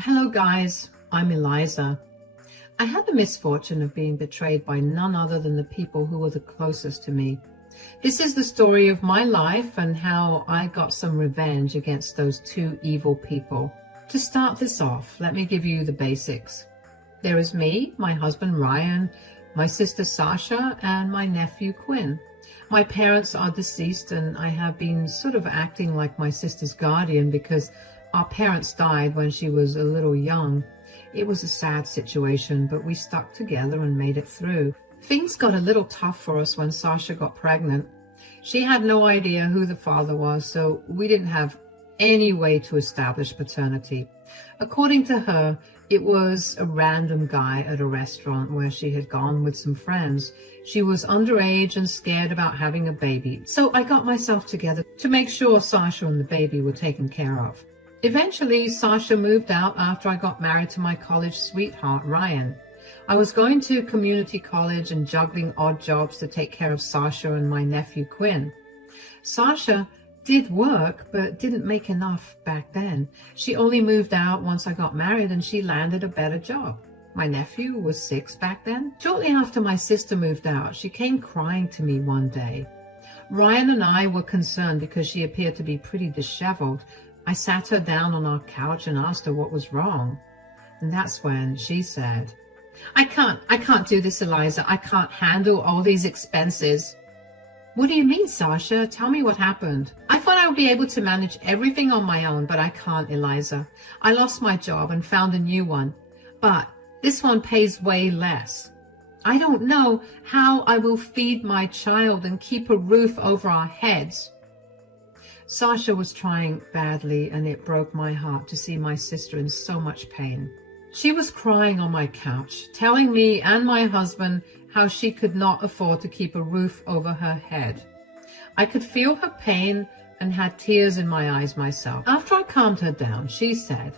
Hello guys, I'm Eliza. I had the misfortune of being betrayed by none other than the people who were the closest to me. This is the story of my life and how I got some revenge against those two evil people. To start this off, let me give you the basics. There is me, my husband Ryan, my sister Sasha, and my nephew Quinn. My parents are deceased and I have been sort of acting like my sister's guardian because our parents died when she was a little young. It was a sad situation, but we stuck together and made it through. Things got a little tough for us when Sasha got pregnant. She had no idea who the father was, so we didn't have any way to establish paternity. According to her, it was a random guy at a restaurant where she had gone with some friends. She was underage and scared about having a baby, so I got myself together to make sure Sasha and the baby were taken care of. Eventually, Sasha moved out after I got married to my college sweetheart, Ryan. I was going to community college and juggling odd jobs to take care of Sasha and my nephew, Quinn. Sasha did work, but didn't make enough back then. She only moved out once I got married and she landed a better job. My nephew was 6 back then. Shortly after my sister moved out, she came crying to me one day. Ryan and I were concerned because she appeared to be pretty disheveled. I sat her down on our couch and asked her what was wrong. And that's when she said, I can't do this, Eliza. I can't handle all these expenses. What do you mean, Sasha? Tell me what happened. I thought I would be able to manage everything on my own, but I can't, Eliza. I lost my job and found a new one, but this one pays way less. I don't know how I will feed my child and keep a roof over our heads. Sasha was trying badly, and it broke my heart to see my sister in so much pain. She was crying on my couch, telling me and my husband how she could not afford to keep a roof over her head. I could feel her pain and had tears in my eyes myself. After I calmed her down, she said,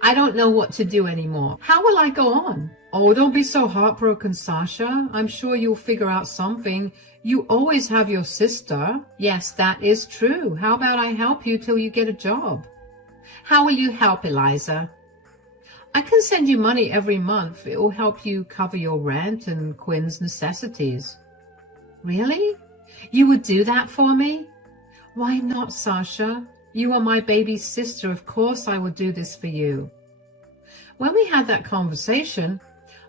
I don't know what to do anymore. How will I go on? Oh, don't be so heartbroken, Sasha. I'm sure you'll figure out something. You always have your sister. Yes, that is true. How about I help you till you get a job? How will you help, Eliza? I can send you money every month. It will help you cover your rent and Quinn's necessities. Really? You would do that for me? Why not, Sasha? You are my baby sister. Of course I would do this for you. When we had that conversation,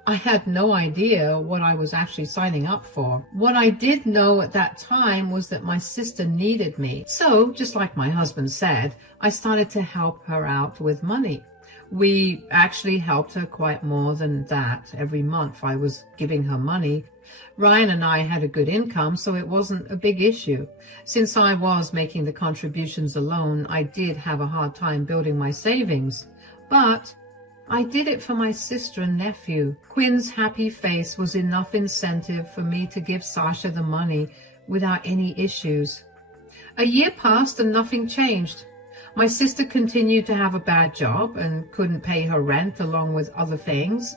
I had no idea what I was actually signing up for. What I did know at that time was that my sister needed me. So, just like my husband said, I started to help her out with money. We actually helped her quite more than that. Every month I was giving her money. Ryan and I had a good income, so it wasn't a big issue. Since I was making the contributions alone, I did have a hard time building my savings. But I did it for my sister and nephew. Quinn's happy face was enough incentive for me to give Sasha the money without any issues. A year passed and nothing changed. My sister continued to have a bad job and couldn't pay her rent along with other things.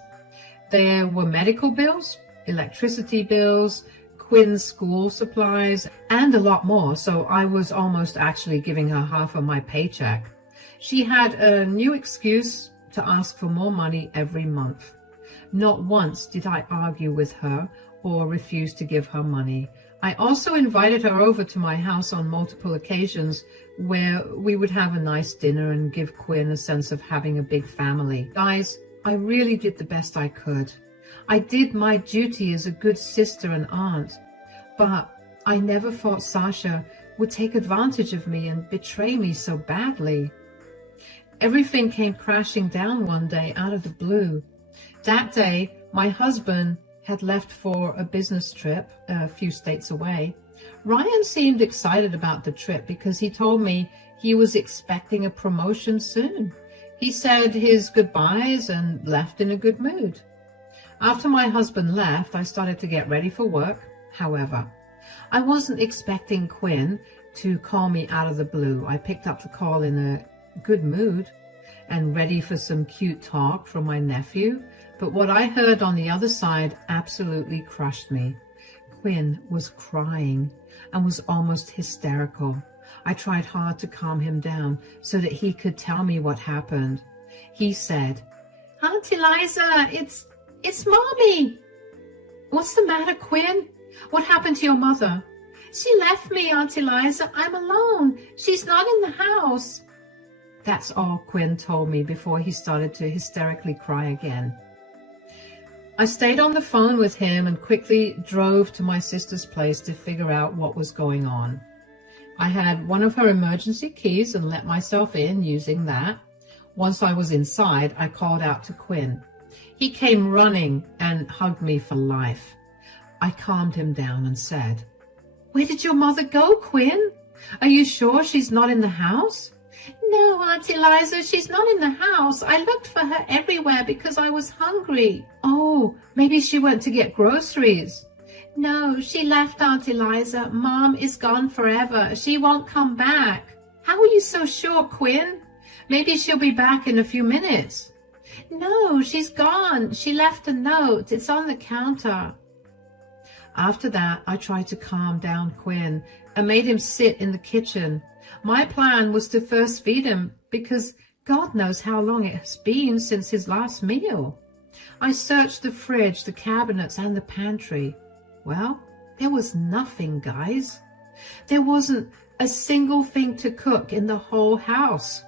There were medical bills, electricity bills, Quinn's school supplies, and a lot more, so I was almost actually giving her half of my paycheck. She had a new excuse to ask for more money every month. Not once did I argue with her or refuse to give her money. I also invited her over to my house on multiple occasions where we would have a nice dinner and give Quinn a sense of having a big family. Guys, I really did the best I could. I did my duty as a good sister and aunt, but I never thought Sasha would take advantage of me and betray me so badly. Everything came crashing down one day out of the blue. That day, my husband had left for a business trip a few states away. Ryan seemed excited about the trip because he told me he was expecting a promotion soon. He said his goodbyes and left in a good mood. After my husband left, I started to get ready for work. However, I wasn't expecting Quinn to call me out of the blue. I picked up the call in a good mood and ready for some cute talk from my nephew, but what I heard on the other side absolutely crushed me. Quinn was crying and was almost hysterical. I tried hard to calm him down so that he could tell me what happened. He said, "Aunt Eliza, it's Mommy." "What's the matter, Quinn? What happened to your mother?" "She left me, Aunt Eliza. I'm alone. She's not in the house." That's all Quinn told me before he started to hysterically cry again. I stayed on the phone with him and quickly drove to my sister's place to figure out what was going on. I had one of her emergency keys and let myself in using that. Once I was inside, I called out to Quinn. He came running and hugged me for life. I calmed him down and said, "Where did your mother go, Quinn? Are you sure she's not in the house?" "No, Aunt Eliza, she's not in the house. I looked for her everywhere because I was hungry." "Oh, maybe she went to get groceries." "No, she left, Aunt Eliza. Mom is gone forever. She won't come back." "How are you so sure, Quinn? Maybe she'll be back in a few minutes." "No, she's gone. She left a note. It's on the counter." After that, I tried to calm down Quinn and made him sit in the kitchen. My plan was to first feed him because God knows how long it has been since his last meal. I searched the fridge, the cabinets, and the pantry. Well, there was nothing, guys. There wasn't a single thing to cook in the whole house.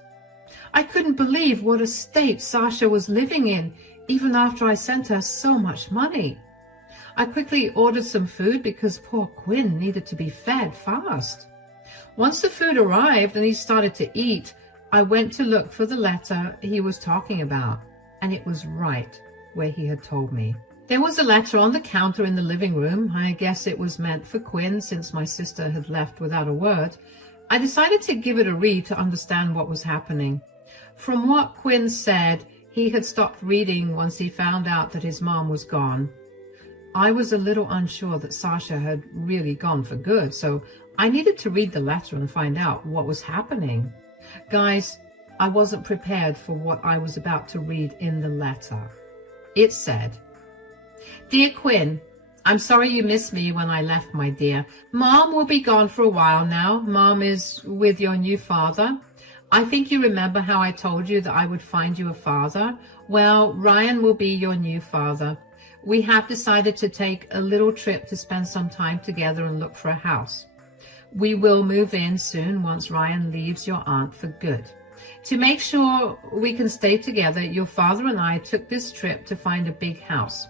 I couldn't believe what a state Sasha was living in, even after I sent her so much money. I quickly ordered some food because poor Quinn needed to be fed fast. Once the food arrived and he started to eat, I went to look for the letter he was talking about, and it was right where he had told me. There was a letter on the counter in the living room. I guess it was meant for Quinn since my sister had left without a word. I decided to give it a read to understand what was happening. From what Quinn said, he had stopped reading once he found out that his mom was gone. I was a little unsure that Sasha had really gone for good, so I needed to read the letter and find out what was happening. Guys, I wasn't prepared for what I was about to read in the letter. It said, "Dear Quinn, I'm sorry you missed me when I left, my dear. Mom will be gone for a while now. Mom is with your new father. I think you remember how I told you that I would find you a father. Well, Ryan will be your new father. We have decided to take a little trip to spend some time together and look for a house. We will move in soon once Ryan leaves your aunt for good. To make sure we can stay together, your father and I took this trip to find a big house.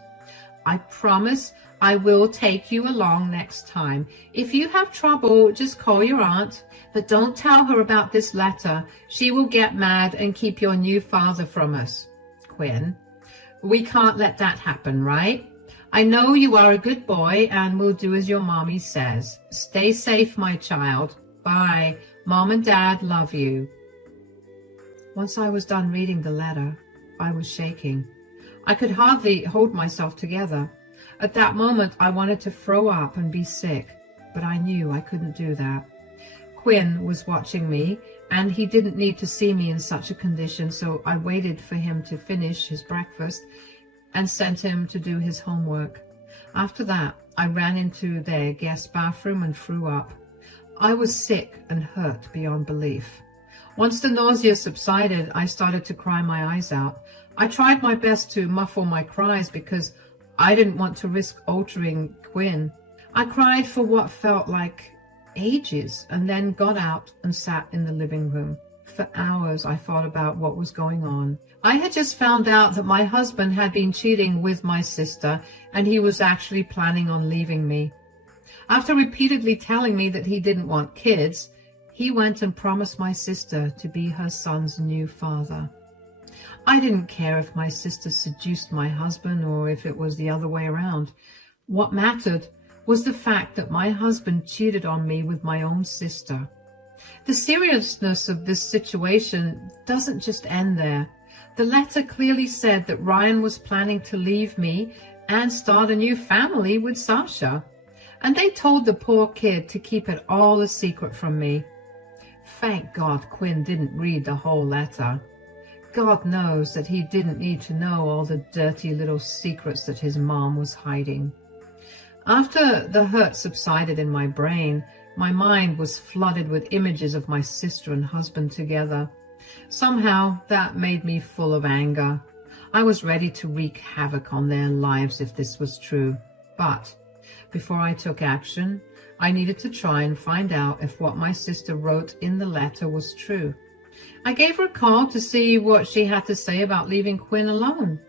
I promise I will take you along next time. If you have trouble, just call your aunt, but don't tell her about this letter. She will get mad and keep your new father from us. Quinn. We can't let that happen, right? I know you are a good boy and will do as your mommy says. Stay safe, my child. Bye. Mom and Dad love you." Once I was done reading the letter, I was shaking. I could hardly hold myself together. At that moment, I wanted to throw up and be sick, but I knew I couldn't do that. Quinn was watching me, and he didn't need to see me in such a condition, so I waited for him to finish his breakfast and sent him to do his homework. After that, I ran into their guest bathroom and threw up. I was sick and hurt beyond belief. Once the nausea subsided, I started to cry my eyes out. I tried my best to muffle my cries because I didn't want to risk altering Quinn. I cried for what felt like ages and then got out and sat in the living room. For hours I thought about what was going on. I had just found out that my husband had been cheating with my sister and he was actually planning on leaving me. After repeatedly telling me that he didn't want kids, he went and promised my sister to be her son's new father. I didn't care if my sister seduced my husband or if it was the other way around. What mattered was the fact that my husband cheated on me with my own sister. The seriousness of this situation doesn't just end there. The letter clearly said that Ryan was planning to leave me and start a new family with Sasha. And they told the poor kid to keep it all a secret from me. Thank God Quinn didn't read the whole letter. God knows that he didn't need to know all the dirty little secrets that his mom was hiding. After the hurt subsided in my brain, my mind was flooded with images of my sister and husband together. Somehow that made me full of anger. I was ready to wreak havoc on their lives if this was true. But before I took action, I needed to try and find out if what my sister wrote in the letter was true. I gave her a call to see what she had to say about leaving Quinn alone.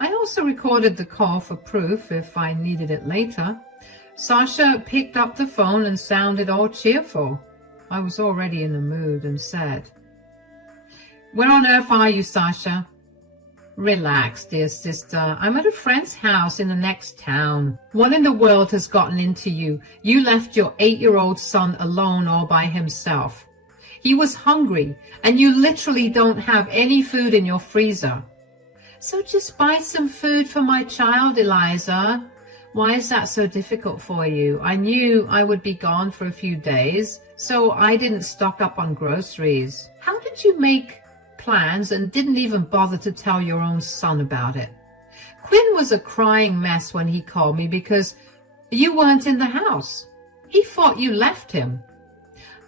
I also recorded the call for proof if I needed it later. Sasha picked up the phone and sounded all cheerful. I was already in the mood and said, "Where on earth are you, Sasha?" "Relax, dear sister. I'm at a friend's house in the next town. What in the world has gotten into you? You left your 8-year-old son alone all by himself. He was hungry, and you literally don't have any food in your freezer. So just buy some food for my child, Eliza. Why is that so difficult for you? I knew I would be gone for a few days, so I didn't stock up on groceries. How did you make plans and didn't even bother to tell your own son about it? Quinn was a crying mess when he called me because you weren't in the house. He thought you left him."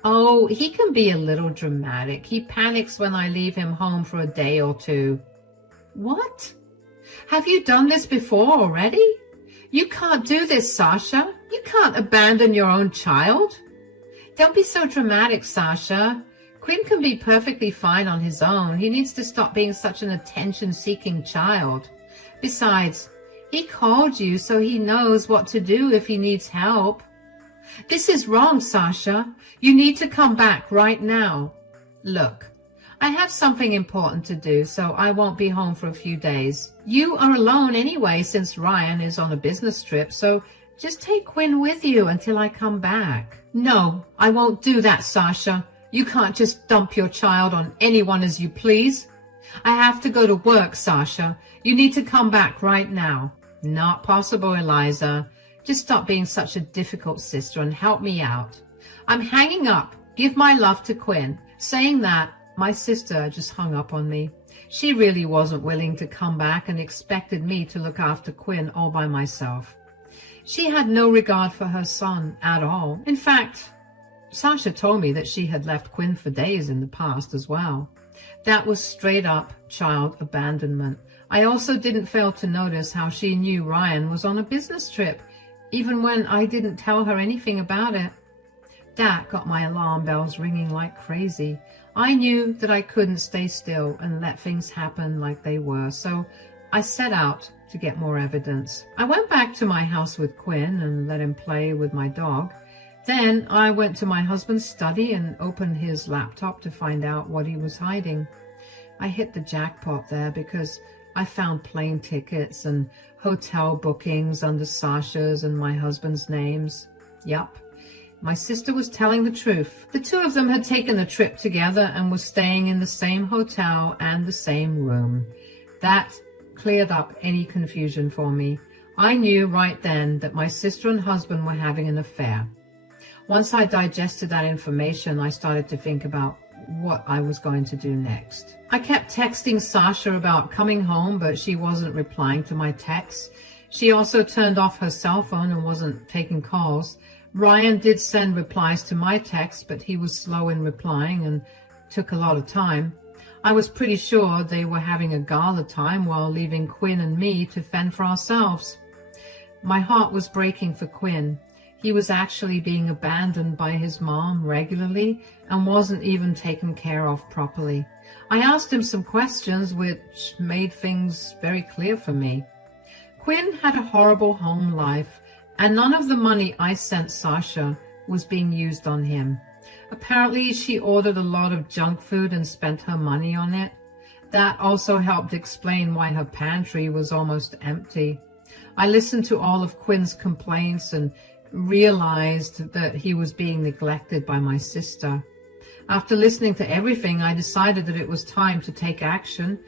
"Oh, he can be a little dramatic. He panics when I leave him home for a day or two." "What? Have you done this before already? You can't do this, Sasha. You can't abandon your own child." "Don't be so dramatic, Sasha. Quinn can be perfectly fine on his own. He needs to stop being such an attention-seeking child. Besides, he called you so he knows what to do if he needs help." "This is wrong, Sasha. You need to come back right now." "Look, I have something important to do, so I won't be home for a few days. You are alone anyway since Ryan is on a business trip, so just take Quinn with you until I come back." "No, I won't do that, Sasha. You can't just dump your child on anyone as you please. I have to go to work, Sasha. You need to come back right now." "Not possible, Eliza. Just stop being such a difficult sister and help me out. I'm hanging up. Give my love to Quinn." Saying that, my sister just hung up on me. She really wasn't willing to come back and expected me to look after Quinn all by myself. She had no regard for her son at all. In fact, Sasha told me that she had left Quinn for days in the past as well. That was straight up child abandonment. I also didn't fail to notice how she knew Ryan was on a business trip, even when I didn't tell her anything about it. That got my alarm bells ringing like crazy. I knew that I couldn't stay still and let things happen like they were, so I set out to get more evidence. I went back to my house with Quinn and let him play with my dog. Then I went to my husband's study and opened his laptop to find out what he was hiding. I hit the jackpot there because I found plane tickets and hotel bookings under Sasha's and my husband's names. Yup, my sister was telling the truth. The two of them had taken the trip together and were staying in the same hotel and the same room. That cleared up any confusion for me. I knew right then that my sister and husband were having an affair. Once I digested that information, I started to think about what I was going to do next. I kept texting Sasha about coming home, but she wasn't replying to my texts. She also turned off her cell phone and wasn't taking calls. Ryan did send replies to my texts, but he was slow in replying and took a lot of time. I was pretty sure they were having a gala time while leaving Quinn and me to fend for ourselves. My heart was breaking for Quinn. He was actually being abandoned by his mom regularly and wasn't even taken care of properly. I asked him some questions which made things very clear for me. Quinn had a horrible home life, and none of the money I sent Sasha was being used on him. Apparently, she ordered a lot of junk food and spent her money on it. That also helped explain why her pantry was almost empty. I listened to all of Quinn's complaints and realized that he was being neglected by my sister. After listening to everything, I decided that it was time to take action,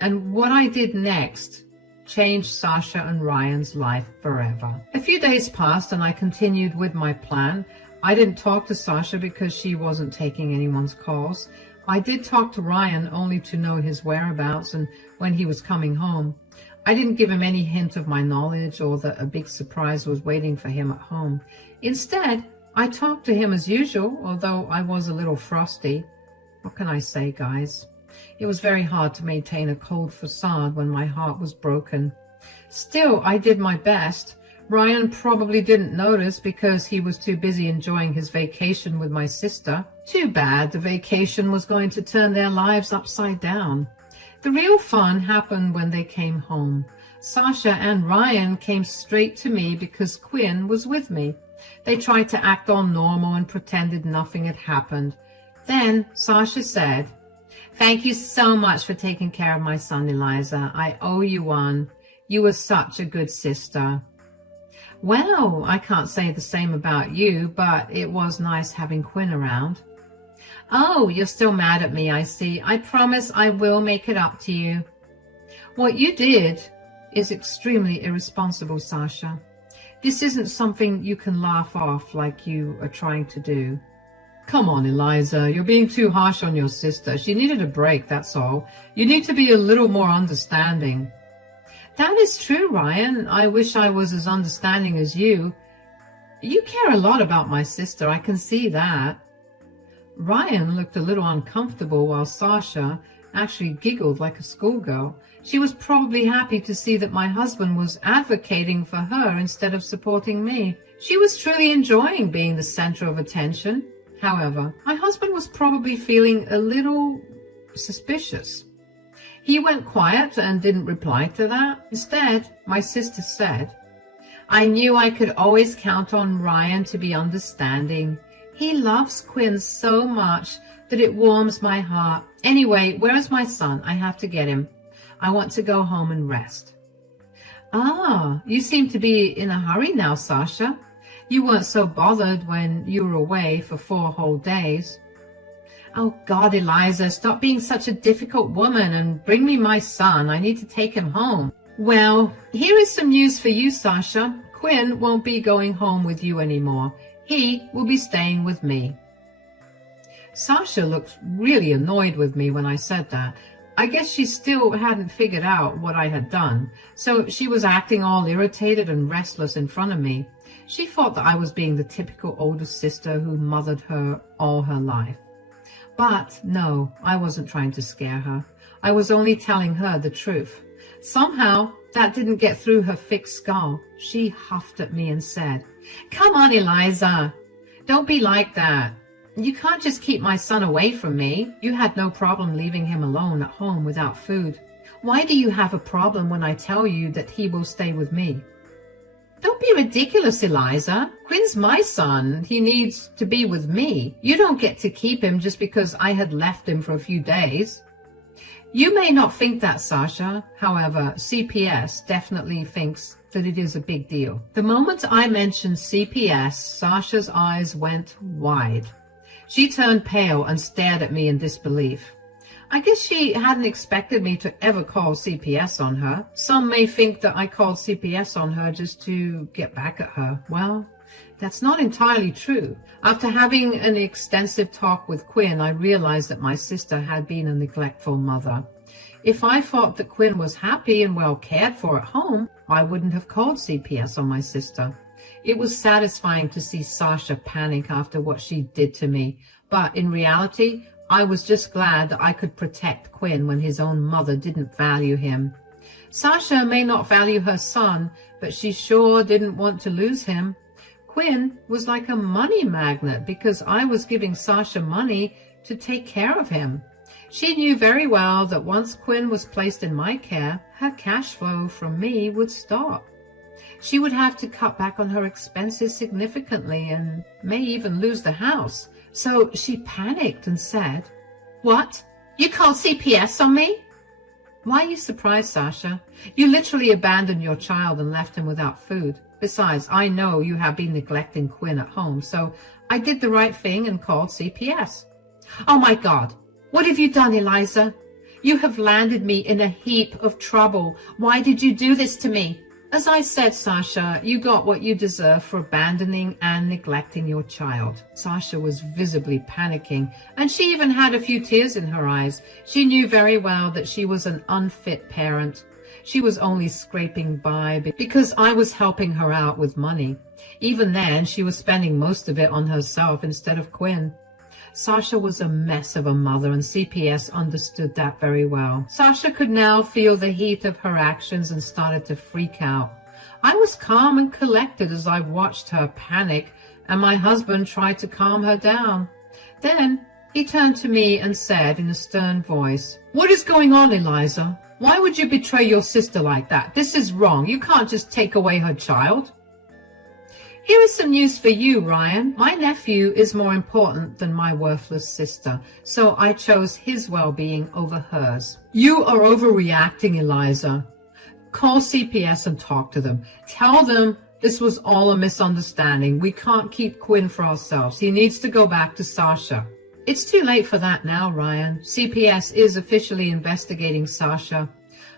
and what I did next changed Sasha and Ryan's life forever. A few days passed and I continued with my plan. I didn't talk to Sasha because she wasn't taking anyone's calls. I did talk to Ryan only to know his whereabouts and when he was coming home. I didn't give him any hint of my knowledge or that a big surprise was waiting for him at home. Instead, I talked to him as usual, although I was a little frosty. What can I say, guys? It was very hard to maintain a cold facade when my heart was broken. Still, I did my best. Ryan probably didn't notice because he was too busy enjoying his vacation with my sister. Too bad the vacation was going to turn their lives upside down. The real fun happened when they came home. Sasha and Ryan came straight to me because Quinn was with me. They tried to act all normal and pretended nothing had happened. Then Sasha said, "Thank you so much for taking care of my son, Eliza. I owe you one. You were such a good sister." "Well, I can't say the same about you, but it was nice having Quinn around." "Oh, you're still mad at me, I see. I promise I will make it up to you." "What you did is extremely irresponsible, Sasha. This isn't something you can laugh off like you are trying to do." "Come on, Eliza, you're being too harsh on your sister. She needed a break, that's all. You need to be a little more understanding." "That is true, Ryan. I wish I was as understanding as you. You care a lot about my sister, I can see that." Ryan looked a little uncomfortable while Sasha actually giggled like a schoolgirl. She was probably happy to see that my husband was advocating for her instead of supporting me. She was truly enjoying being the center of attention. However, my husband was probably feeling a little suspicious. He went quiet and didn't reply to that. Instead, my sister said, "I knew I could always count on Ryan to be understanding. He loves Quinn so much that it warms my heart. Anyway, where is my son? I have to get him. I want to go home and rest." "Ah, you seem to be in a hurry now, Sasha. You weren't so bothered when you were away for 4 whole days." "Oh God, Eliza, stop being such a difficult woman and bring me my son. I need to take him home." "Well, here is some news for you, Sasha. Quinn won't be going home with you anymore. He will be staying with me." Sasha looked really annoyed with me when I said that. I guess she still hadn't figured out what I had done, so she was acting all irritated and restless in front of me. She thought that I was being the typical older sister who mothered her all her life. But no, I wasn't trying to scare her. I was only telling her the truth. Somehow, that didn't get through her thick skull. She huffed at me and said, "Come on, Eliza. Don't be like that. You can't just keep my son away from me. You had no problem leaving him alone at home without food. Why do you have a problem when I tell you that he will stay with me?" "Don't be ridiculous, Eliza. Quinn's my son. He needs to be with me. You don't get to keep him just because I had left him for a few days." "You may not think that, Sasha. However, CPS definitely thinks that it is a big deal." The moment I mentioned CPS, Sasha's eyes went wide. She turned pale and stared at me in disbelief. I guess she hadn't expected me to ever call CPS on her. Some may think that I called CPS on her just to get back at her. Well, that's not entirely true. After having an extensive talk with Quinn, I realized that my sister had been a neglectful mother. If I thought that Quinn was happy and well cared for at home, I wouldn't have called CPS on my sister. It was satisfying to see Sasha panic after what she did to me, but in reality, I was just glad that I could protect Quinn when his own mother didn't value him. Sasha may not value her son, but she sure didn't want to lose him. Quinn was like a money magnet because I was giving Sasha money to take care of him. She knew very well that once Quinn was placed in my care, her cash flow from me would stop. She would have to cut back on her expenses significantly and may even lose the house. So she panicked and said, "What? You called CPS on me?" "Why are you surprised, Sasha? You literally abandoned your child and left him without food. Besides, I know you have been neglecting Quinn at home, so I did the right thing and called CPS." "Oh my God, what have you done, Eliza? You have landed me in a heap of trouble. Why did you do this to me?" "As I said, Sasha, you got what you deserve for abandoning and neglecting your child." Sasha was visibly panicking, and she even had a few tears in her eyes. She knew very well that she was an unfit parent. She was only scraping by because I was helping her out with money. Even then, she was spending most of it on herself instead of Quinn. Sasha was a mess of a mother, and CPS understood that very well. Sasha could now feel the heat of her actions and started to freak out. I was calm and collected as I watched her panic, and my husband tried to calm her down. Then he turned to me and said in a stern voice, "What is going on, Eliza? Why would you betray your sister like that? This is wrong. You can't just take away her child." Here is some news for you, Ryan. My nephew is more important than my worthless sister, so I chose his well-being over hers. You are overreacting, Eliza. Call CPS and talk to them. Tell them this was all a misunderstanding. We can't keep Quinn for ourselves. He needs to go back to Sasha. It's too late for that now, Ryan. CPS is officially investigating Sasha.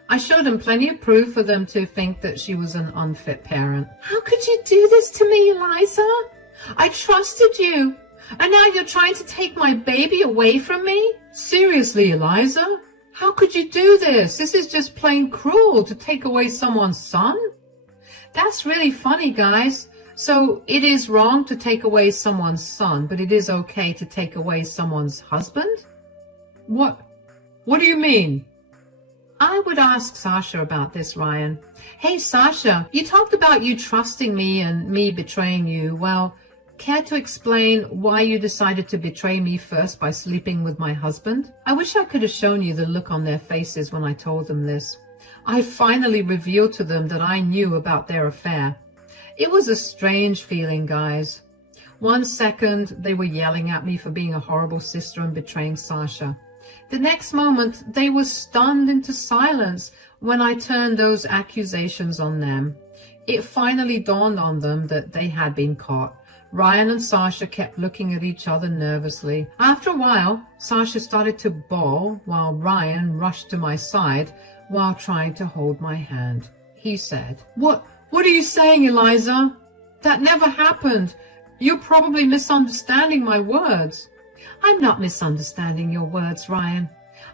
I showed them plenty of proof for them to think that she was an unfit parent. How could you do this to me, Eliza? I trusted you, and now you're trying to take my baby away from me? Seriously, Eliza? How could you do this? This is just plain cruel to take away someone's son. That's really funny, guys. So it is wrong to take away someone's son, but it is okay to take away someone's husband? What do you mean? I would ask Sasha about this, Ryan. Hey, Sasha, you talked about you trusting me and me betraying you. Well, care to explain why you decided to betray me first by sleeping with my husband? I wish I could have shown you the look on their faces when I told them this. I finally revealed to them that I knew about their affair. It was a strange feeling, guys. 1 second, they were yelling at me for being a horrible sister and betraying Sasha. The next moment, they were stunned into silence when I turned those accusations on them. It finally dawned on them that they had been caught. Ryan and Sasha kept looking at each other nervously. After a while, Sasha started to bawl while Ryan rushed to my side while trying to hold my hand. He said, What are you saying, Eliza? That never happened. You're probably misunderstanding my words. I'm not misunderstanding your words, Ryan.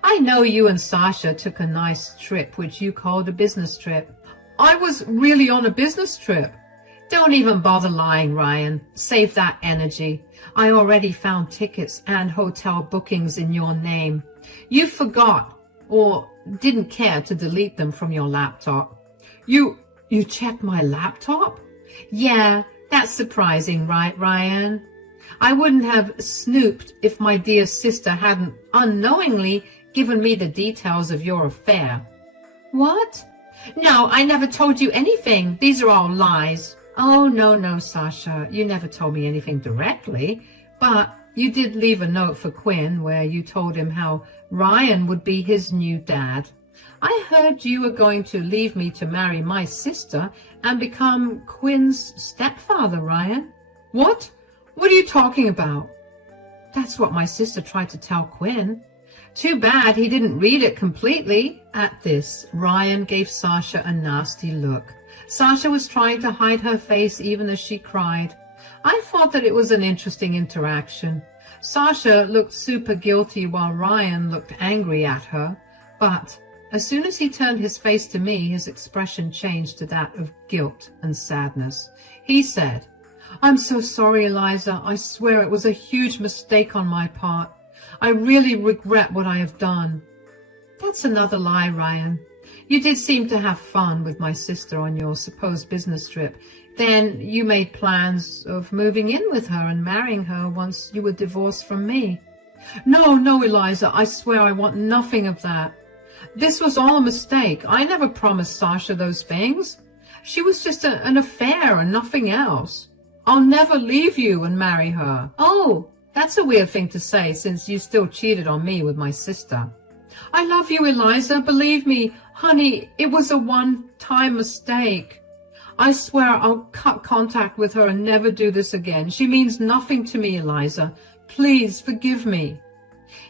I know you and Sasha took a nice trip, which you called a business trip. I was really on a business trip. Don't even bother lying, Ryan. Save that energy. I already found tickets and hotel bookings in your name. You forgot or didn't care to delete them from your laptop. You checked my laptop? Yeah, that's surprising, right, Ryan? I wouldn't have snooped if my dear sister hadn't unknowingly given me the details of your affair. What? No, I never told you anything. These are all lies. Oh, no, Sasha. You never told me anything directly, but you did leave a note for Quinn where you told him how Ryan would be his new dad. I heard you were going to leave me to marry my sister and become Quinn's stepfather, Ryan. What? What are you talking about? That's what my sister tried to tell Quinn. Too bad he didn't read it completely. At this, Ryan gave Sasha a nasty look. Sasha was trying to hide her face even as she cried. I thought that it was an interesting interaction. Sasha looked super guilty while Ryan looked angry at her, but as soon as he turned his face to me, his expression changed to that of guilt and sadness. He said, I'm so sorry, Eliza. I swear it was a huge mistake on my part. I really regret what I have done. That's another lie, Ryan. You did seem to have fun with my sister on your supposed business trip. Then you made plans of moving in with her and marrying her once you were divorced from me. No, Eliza, I swear I want nothing of that. This was all a mistake. I never promised Sasha those things. She was just an affair and nothing else. I'll never leave you and marry her. Oh, that's a weird thing to say since you still cheated on me with my sister. I love you, Eliza. Believe me, honey, it was a one-time mistake. I swear I'll cut contact with her and never do this again. She means nothing to me, Eliza. Please forgive me.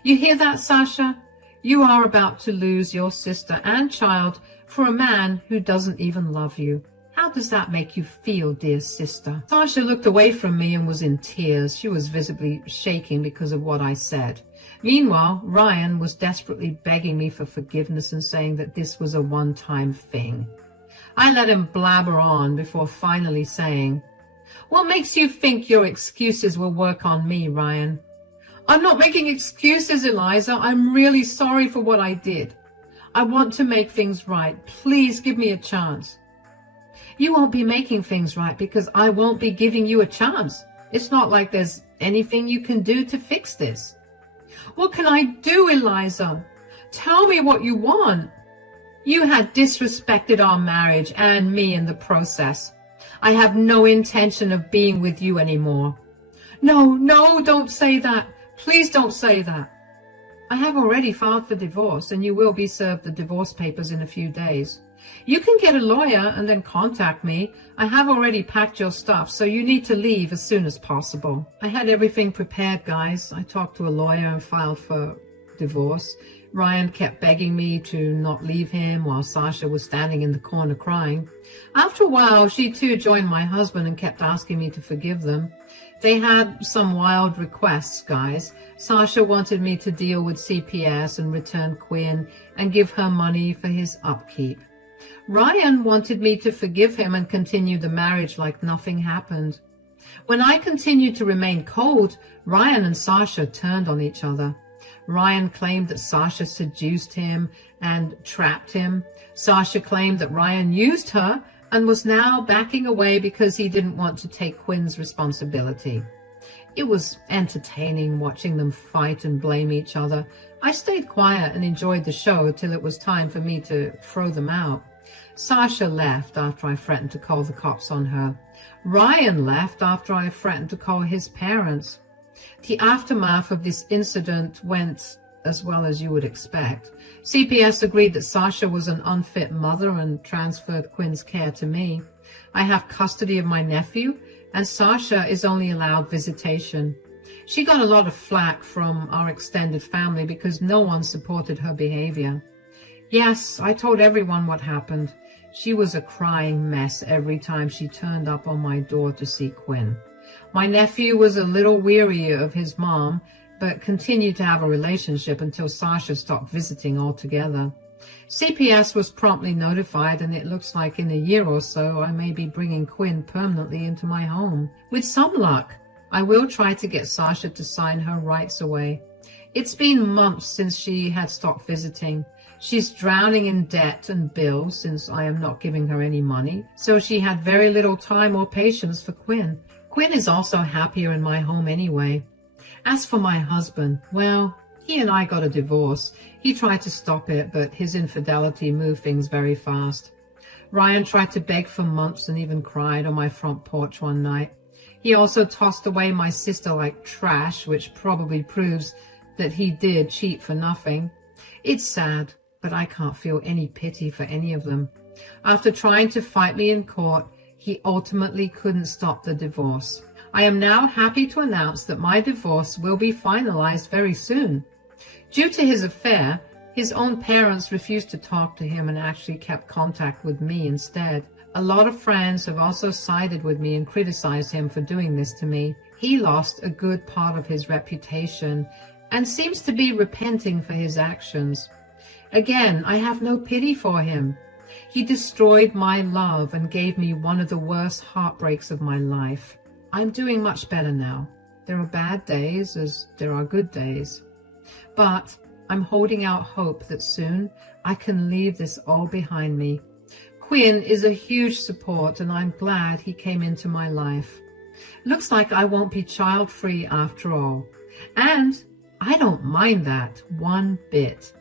You hear that, Sasha? You are about to lose your sister and child for a man who doesn't even love you. How does that make you feel, dear sister? Sasha looked away from me and was in tears. She was visibly shaking because of what I said. Meanwhile, Ryan was desperately begging me for forgiveness and saying that this was a one-time thing. I let him blabber on before finally saying, What makes you think your excuses will work on me, Ryan? I'm not making excuses, Eliza. I'm really sorry for what I did. I want to make things right. Please give me a chance. You won't be making things right because I won't be giving you a chance. It's not like there's anything you can do to fix this. What can I do, Eliza? Tell me what you want. You had disrespected our marriage and me in the process. I have no intention of being with you anymore. No, don't say that. Please don't say that. I have already filed for divorce, and you will be served the divorce papers in a few days. You can get a lawyer and then contact me. I have already packed your stuff, so you need to leave as soon as possible. I had everything prepared, guys. I talked to a lawyer and filed for divorce. Ryan kept begging me to not leave him while Sasha was standing in the corner crying. After a while, she too joined my husband and kept asking me to forgive them. They had some wild requests, guys. Sasha wanted me to deal with CPS and return Quinn and give her money for his upkeep. Ryan wanted me to forgive him and continue the marriage like nothing happened. When I continued to remain cold, Ryan and Sasha turned on each other. Ryan claimed that Sasha seduced him and trapped him. Sasha claimed that Ryan used her and was now backing away because he didn't want to take Quinn's responsibility. It was entertaining watching them fight and blame each other. I stayed quiet and enjoyed the show till it was time for me to throw them out. Sasha left after I threatened to call the cops on her. Ryan left after I threatened to call his parents. The aftermath of this incident went as well as you would expect. CPS agreed that Sasha was an unfit mother and transferred Quinn's care to me. I have custody of my nephew, and Sasha is only allowed visitation. She got a lot of flack from our extended family because no one supported her behavior. Yes, I told everyone what happened. She was a crying mess every time she turned up on my door to see Quinn. My nephew was a little weary of his mom, but continued to have a relationship until Sasha stopped visiting altogether. CPS was promptly notified, and it looks like in a year or so I may be bringing Quinn permanently into my home. With some luck, I will try to get Sasha to sign her rights away. It's been months since she had stopped visiting. She's drowning in debt and bills since I am not giving her any money, so she had very little time or patience for Quinn. Quinn is also happier in my home anyway. As for my husband, well, he and I got a divorce. He tried to stop it, but his infidelity moved things very fast. Ryan tried to beg for months and even cried on my front porch one night. He also tossed away my sister like trash, which probably proves that he did cheat for nothing. It's sad, but I can't feel any pity for any of them. After trying to fight me in court, he ultimately couldn't stop the divorce. I am now happy to announce that my divorce will be finalized very soon. Due to his affair, his own parents refused to talk to him and actually kept contact with me instead. A lot of friends have also sided with me and criticized him for doing this to me. He lost a good part of his reputation and seems to be repenting for his actions. Again, I have no pity for him. He destroyed my love and gave me one of the worst heartbreaks of my life. I'm doing much better now. There are bad days as there are good days. But I'm holding out hope that soon I can leave this all behind me. Quinn is a huge support, and I'm glad he came into my life. Looks like I won't be child-free after all. And I don't mind that one bit.